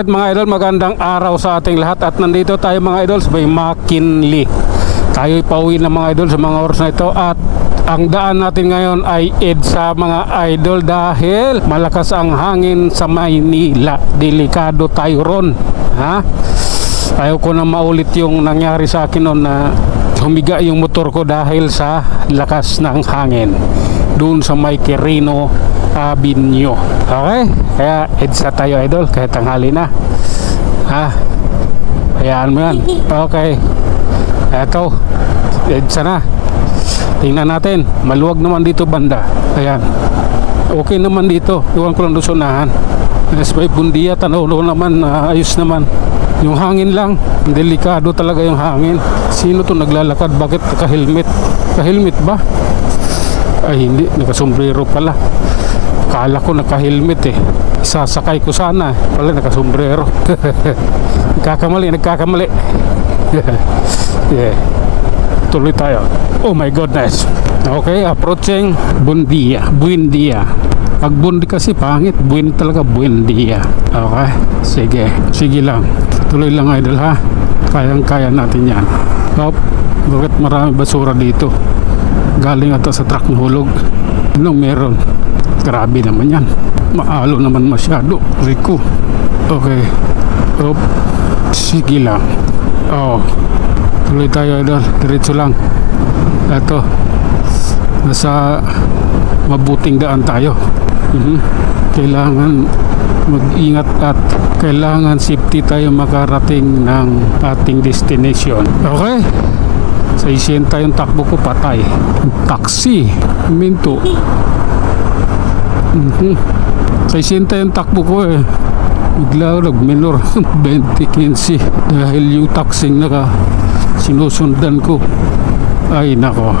Alright mga idol, magandang araw sa ating lahat. At nandito tayo mga idol sa may McKinley. Tayo'y pauwi na mga idol sa mga oras na ito. At ang daan natin ngayon ay EDSA mga idol, dahil malakas ang hangin sa Maynila. Delikado tayo ron, ha? Ayaw ko na maulit yung nangyari sa akin noon na humiga yung motor ko dahil sa lakas ng hangin doon sa may Quirino Avenue. Okay? Kaya EDSA tayo idol, kahit tanghali na, ha? Hayaan mo yan. Okay, eto, EDSA na. Tingnan natin, maluwag naman dito banda. Ayan, okay naman dito. Iwan ko lang doon sa unahan. Yes, may bundiya, tanaw naman, ayos naman. Yung hangin lang, delikado talaga yung hangin. Sino to naglalakad? Bakit naka-helmet? Naka-helmet ba? Ay hindi, naka-sombrero pala. Kala ko naka-helmet eh. Sasakay ko sana, pala naka-sombrero. Nagkakamali. Yeah. Tuloy tayo. Oh my goodness. Okay, approaching Buendia. Pag Bundi kasi pangit, talaga Buendia. Okay, sige lang. Tuloy lang idol ha. Kayang-kaya natin yan. Hop, bakit marami basura dito? Galing ata sa truck hulog. Anong meron? Grabe naman yan. Maalo naman masyado. Rico. Okay. Hop, sige lang. Oh, tuloy tayo idol. Diretso lang. Ito, nasa mabuting daan tayo. Kailangan mag-ingat at kailangan safety tayo makarating ng ating destination. Okay, sa 60 yung takbo ko, patay. Taxi minto. Sa 60 yung takbo ko eh, bigla nag-minor 20-15 dahil yung taxing naka sinusundan ko. Ay nako,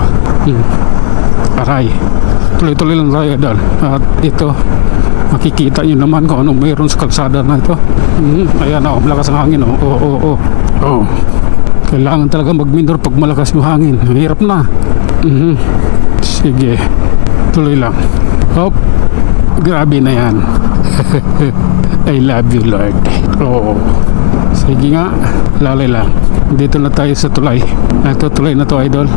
aray. Tuloy-tuloy lang tayo dal. At ito, makikita nyo naman kung anong mayroon sa kalsada na ito. Ayan o, malakas ang hangin o. Oh. Kailangan talaga mag-minor pag malakas yung hangin. Hirap na. Sige, tuloy lang. Hop, grabe na yan. I love you Lord. Oo. Sige nga, lalay lang. Dito na tayo sa tulay. Ito, tulay na to idol.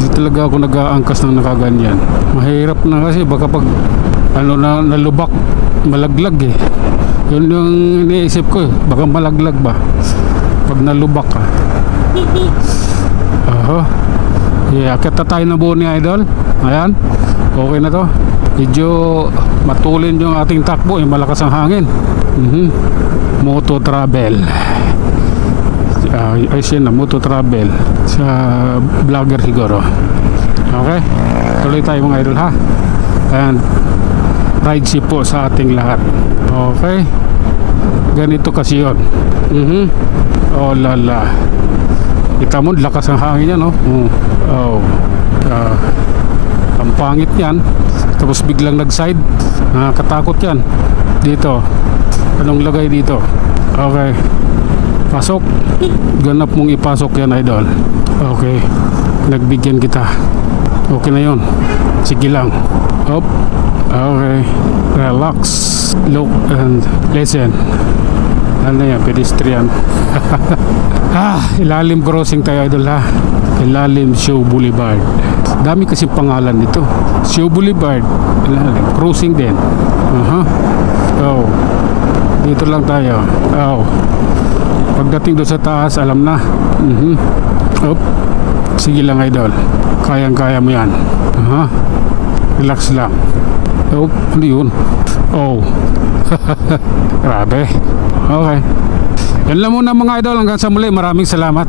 Di talaga ako nag-aangkas ng nakaganyan. Mahirap na kasi baka pag nalubak, malaglag eh. Yun yung iniisip ko eh. Baka malaglag ba pag nalubak ka. Yeah, akit na tayo na buo ni idol. Ayan, okay na to. Medyo matulin yung ating takbo eh, malakas ang hangin. Moto travel. Ay siya na, moto travel sa vlogger siguro. Okay, tuloy tayo mga idol ha. And ride safe po sa ating lahat. Okay, ganito kasi yun. Oh lala, kita mo lakas ang hangin yan, no? Ang pangit yan. Tapos biglang nag-side, katakot yan. Dito, anong lagay dito? Okay, pasok. Ganap mong ipasok yan idol. Okay, nagbigyan kita. Okay na yun. Sige lang. Hop. Okay, relax, look and listen. Ano yan, pedestrian. Ilalim crossing tayo idol ha. Ilalim Show Boulevard. Dami kasi pangalan nito. Show Boulevard, ilalim crossing din. Oh, dito lang tayo. Oh, pagdating doon sa taas, alam na. Op. Sige lang idol, kayang-kaya mo yan. Relax lang. Oh, ano yun? Oh. Grabe. Okay, yan lang muna mga idol. Hanggang sa muli, maraming salamat.